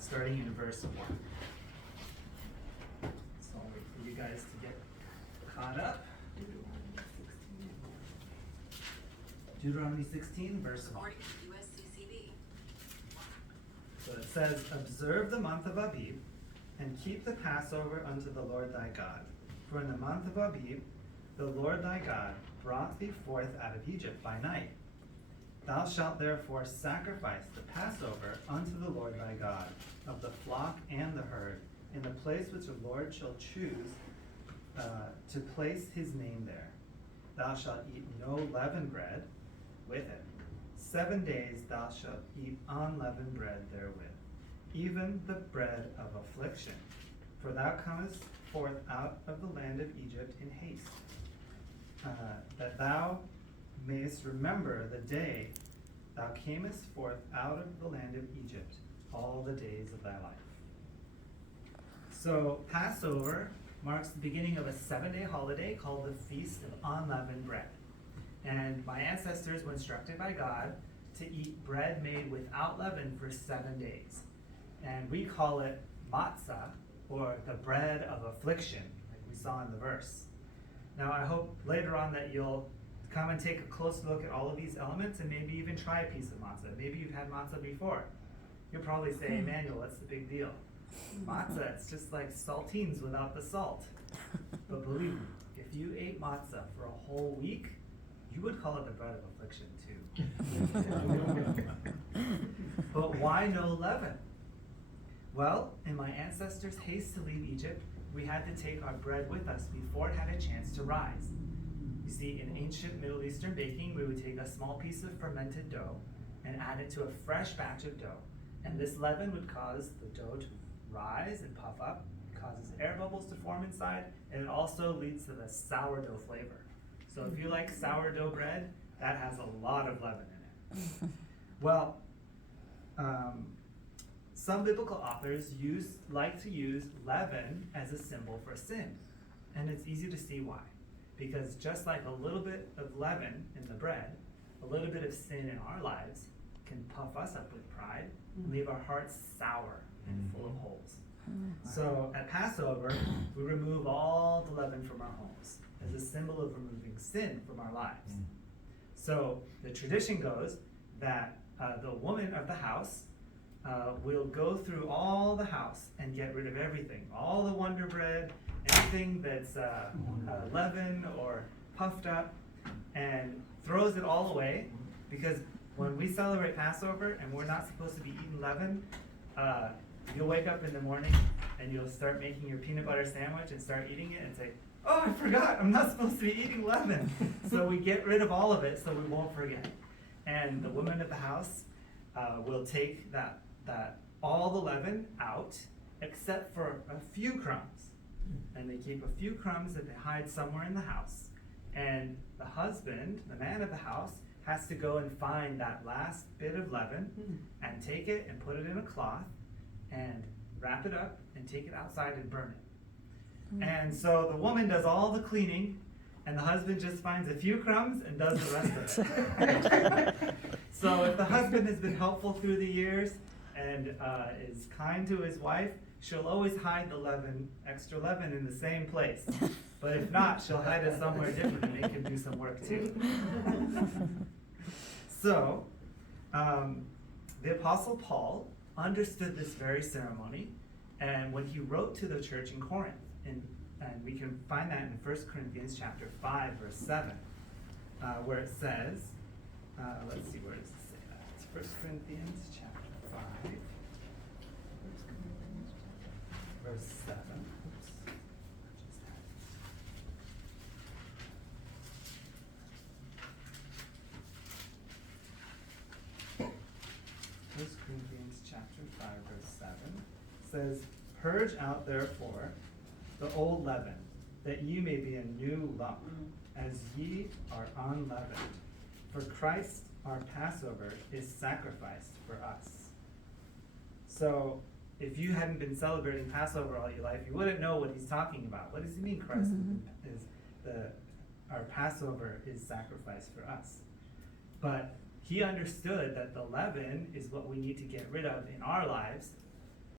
starting in verse 1. So I'll wait for you guys to get caught up. Deuteronomy 16, verse 1. According to USCCB. So it says, observe the month of Abib, and keep the Passover unto the Lord thy God. For in the month of Abib, the Lord thy God brought thee forth out of Egypt by night. Thou shalt therefore sacrifice the Passover unto the Lord thy God, of the flock and the herd, in the place which the Lord shall choose to place his name there. Thou shalt eat no leavened bread with it. 7 days thou shalt eat unleavened bread therewith, even the bread of affliction. For thou comest forth out of the land of Egypt in haste, that thou mayest remember the day thou camest forth out of the land of Egypt, all the days of thy life. So Passover marks the beginning of a 7-day holiday called the Feast of Unleavened Bread. And my ancestors were instructed by God to eat bread made without leaven for 7 days. And we call it matzah, or the bread of affliction, like we saw in the verse. Now I hope later on that you'll come and take a close look at all of these elements and maybe even try a piece of matzah. Maybe you've had matzah before. You'll probably say, Emmanuel, what's the big deal? Matzah, it's just like saltines without the salt. But believe me, if you ate matzah for a whole week, you would call it the bread of affliction too. But why no leaven? Well, in my ancestors' haste to leave Egypt, we had to take our bread with us before it had a chance to rise. You see, in ancient Middle Eastern baking, we would take a small piece of fermented dough and add it to a fresh batch of dough. And this leaven would cause the dough to rise and puff up. It causes air bubbles to form inside, and it also leads to the sourdough flavor. So if you like sourdough bread, that has a lot of leaven in it. Well, some biblical authors like to use leaven as a symbol for sin. And it's easy to see why. Because just like a little bit of leaven in the bread, a little bit of sin in our lives can puff us up with pride and leave our hearts sour and full of holes. So at Passover, we remove all the leaven from our homes as a symbol of removing sin from our lives. So the tradition goes that the woman of the house will go through all the house and get rid of everything, all the Wonder Bread, anything that's leaven or puffed up, and throws it all away, because when we celebrate Passover and we're not supposed to be eating leaven, you'll wake up in the morning and you'll start making your peanut butter sandwich and start eating it and say, oh, I forgot, I'm not supposed to be eating leaven. So we get rid of all of it so we won't forget. And the woman of the house will take that all the leaven out except for a few crumbs. And they keep a few crumbs that they hide somewhere in the house. And the husband, the man of the house, has to go and find that last bit of leaven and take it and put it in a cloth and wrap it up and take it outside and burn it. And so the woman does all the cleaning, and the husband just finds a few crumbs and does the rest of it. So if the husband has been helpful through the years and is kind to his wife, she'll always hide the leaven, extra leaven, in the same place. But if not, she'll hide it somewhere different and make him do some work too. So, the Apostle Paul understood this very ceremony, and when he wrote to the church in Corinth, and we can find that in 1 Corinthians chapter 5, verse 7, where it says, let's see, where does it say that? It's 1 Corinthians chapter 5, verse 7. Oops. 1 Corinthians chapter 5, verse 7 says, purge out therefore the old leaven, that ye may be a new lump, as ye are unleavened. For Christ our Passover is sacrificed for us. So, if you hadn't been celebrating Passover all your life, you wouldn't know what he's talking about. What does he mean Christ is our Passover is sacrificed for us? But he understood that the leaven is what we need to get rid of in our lives